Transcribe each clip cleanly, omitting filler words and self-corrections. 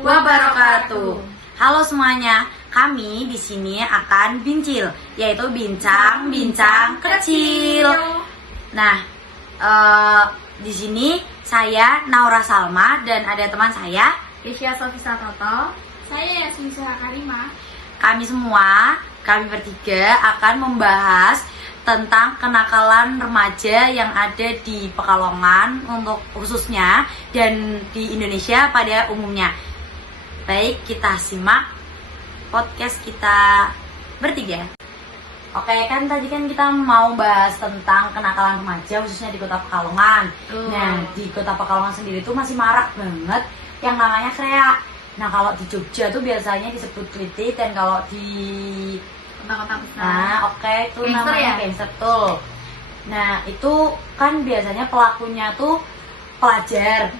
wabarakatuh. Halo semuanya, kami di sini akan bincil, yaitu bincang-bincang kecil. Nah, di sini saya Naura Salma dan ada teman saya Kesia Sofisa Toto. Saya Yasmin Karima. Kami bertiga akan membahas tentang kenakalan remaja yang ada di Pekalongan untuk khususnya dan di Indonesia pada umumnya. Baik, kita simak podcast kita bertiga. Oke, kan tadi kan kita mau bahas tentang kenakalan remaja khususnya di Kota Pekalongan. Nah, di Kota Pekalongan sendiri tuh masih marak banget yang namanya kreak. Nah, kalau di Jogja tuh biasanya disebut klitik, dan kalau di Kota-kota besar. Nah, oke, itu Gangster namanya ya? gangster tuh. Nah, itu kan biasanya pelakunya tuh pelajar.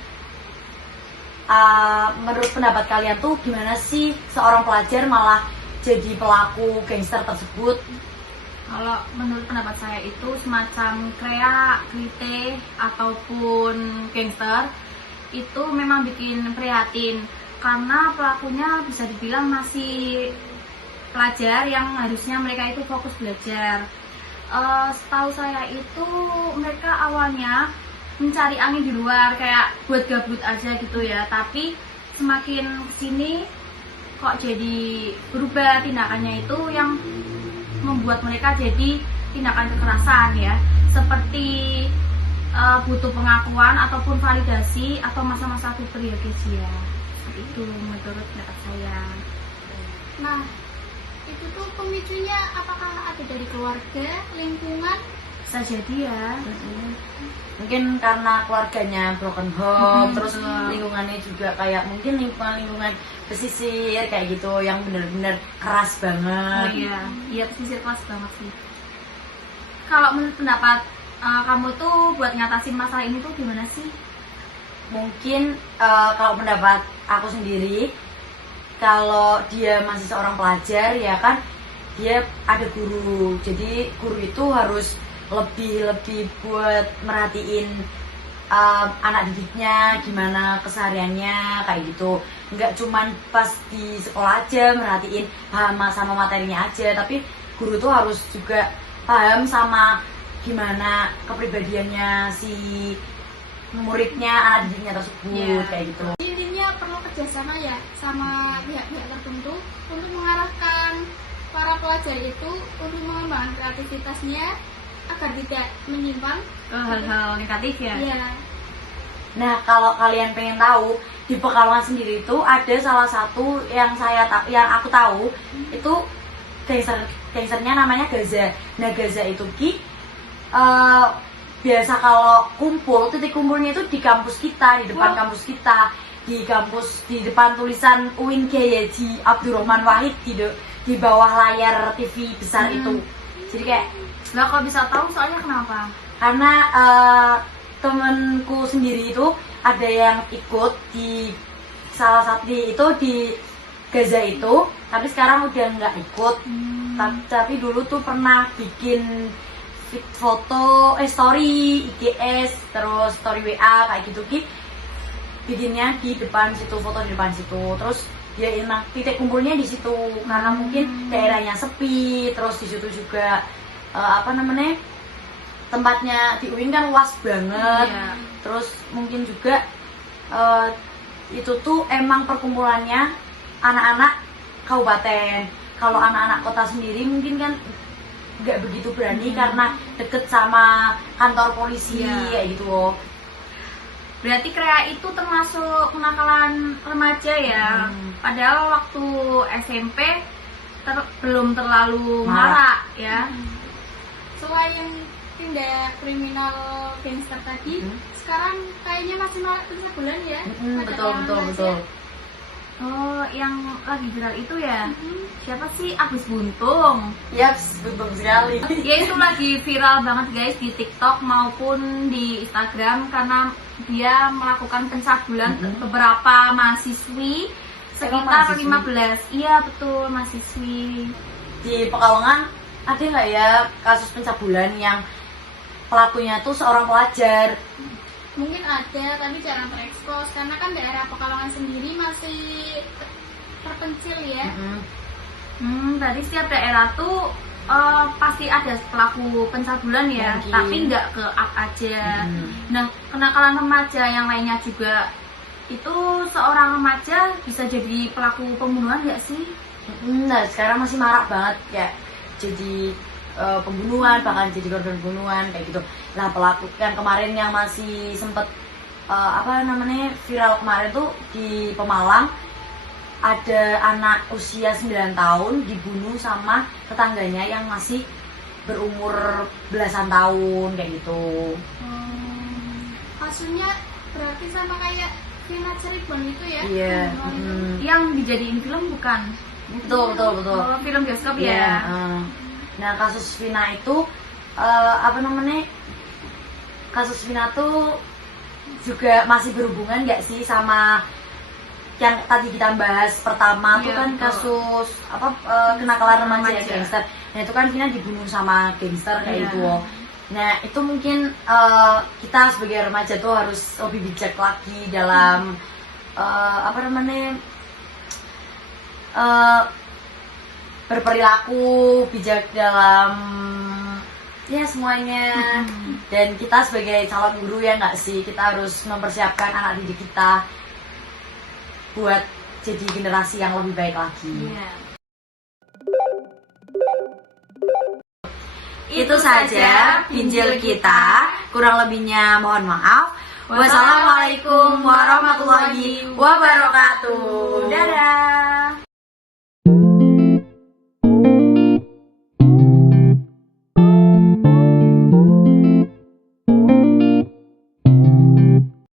Menurut pendapat kalian tuh gimana sih seorang pelajar malah jadi pelaku gangster tersebut? Kalau menurut pendapat saya itu semacam kreak, klite, ataupun gangster itu memang bikin prihatin karena pelakunya bisa dibilang masih pelajar yang harusnya mereka itu fokus belajar. Setahu saya itu mereka awalnya mencari angin di luar, kayak buat gabut aja gitu ya, tapi semakin kesini kok jadi berubah tindakannya itu yang membuat mereka jadi tindakan kekerasan ya, seperti butuh pengakuan ataupun validasi atau masa-masa puber ya Kesia. Itu menurut pendapat saya. Nah, itu tuh pemicunya apakah ada dari keluarga, lingkungan? Bisa jadi ya. Mungkin karena keluarganya broken home, terus betul. lingkungannya juga kayak mungkin lingkungan pesisir kayak gitu yang bener-bener keras Oh banget. iya pesisir kelas banget sih. Kalau menurut pendapat kamu tuh buat ngatasin masalah ini tuh gimana sih? Mungkin kalau pendapat aku sendiri, kalau dia masih seorang pelajar ya kan dia ada guru, jadi guru itu harus lebih buat merhatiin anak didiknya gimana kesehariannya kayak gitu. Nggak cuman pas di sekolah aja merhatiin paham sama materinya aja, tapi guru tuh harus juga paham sama gimana kepribadiannya si muridnya, anak didiknya tersebut kayak gitu. Intinya perlu kerjasama ya sama pihak-pihak tertentu untuk mengarahkan para pelajar itu untuk mengembangkan kreativitasnya agar tidak menyimpang Hal-hal negatif ya? Iya. Nah, kalau kalian pengen tahu di Pekalongan sendiri itu ada salah satu yang aku tahu itu gangsternya namanya Gaza. Nah, Gaza itu biasa kalau kumpul, titik kumpulnya itu di kampus kita, di depan kampus kita, di depan tulisan UIN Kiai Haji Abdurrahman Wahid di bawah layar TV besar itu. Jadi kayak Lah kok bisa tahu soalnya kenapa? karena temenku sendiri itu ada yang ikut di salah satu di Gaza itu, tapi sekarang udah nggak ikut. Tapi dulu tuh pernah bikin foto story IGS, terus story WA kayak gitu bikinnya di depan situ, foto di depan situ. Terus dia emang titik kumpulnya di situ karena mungkin daerahnya sepi, terus di situ juga tempatnya di UIN kan luas banget. Terus mungkin juga itu tuh emang perkumpulannya anak-anak kabupaten. Kalau anak-anak kota sendiri mungkin kan nggak begitu berani karena deket sama kantor polisi kayak gitu loh. Berarti kreak itu termasuk kenakalan remaja ya? Padahal waktu SMP belum terlalu marak ya? Selain tindak kriminal gangster tadi, sekarang kayaknya masih marak pencabulan ya. Betul. Oh, yang lagi viral itu ya? Siapa sih? Agus Buntung. Yaps, betul sekali. Ya itu lagi viral banget guys di TikTok maupun di Instagram karena dia melakukan pencabulan beberapa mahasiswi sekitar 15. Iya betul, mahasiswi. Di Pekalongan ada nggak ya kasus pencabulan yang pelakunya tuh seorang pelajar? mungkin ada tapi jarang terekspos karena kan daerah Pekalongan sendiri masih terpencil ya. Berarti setiap daerah tuh pasti ada pelaku pencabulan ya, Mungkin. tapi nggak ke up aja. Nah, kenakalan remaja yang lainnya juga itu seorang remaja bisa jadi pelaku pembunuhan nggak sih? Nah sekarang masih marak banget ya, jadi pembunuhan, bahkan jadi korban pembunuhan kayak gitu. Nah pelaku yang kemarin yang masih sempet viral kemarin tuh di Pemalang, ada anak usia 9 tahun dibunuh sama tetangganya yang masih berumur belasan tahun kayak gitu. Kasusnya berarti sama kayak Vina Cirebon itu ya? Iya. Yang dijadiin film bukan? Betul. Oh, film bioskop Iya, ya. Nah kasus Vina itu kasus Vina tuh juga masih berhubungan nggak sih sama yang tadi kita bahas pertama tuh Iya, kan betul. kasus kenakalan remaja Remaja. yang gangster. Nah itu kan Vina dibunuh sama gangster kayak Iya. gitu. Nah itu mungkin kita sebagai remaja tuh harus lebih bijak lagi dalam berperilaku, bijak dalam ya semuanya. Dan kita sebagai calon guru ya nggak sih, kita harus mempersiapkan anak didik kita buat jadi generasi yang lebih baik lagi. Iya. Itu saja Binjil kita, kurang lebihnya mohon maaf. Wassalamualaikum warahmatullahi wabarakatuh. Dadah.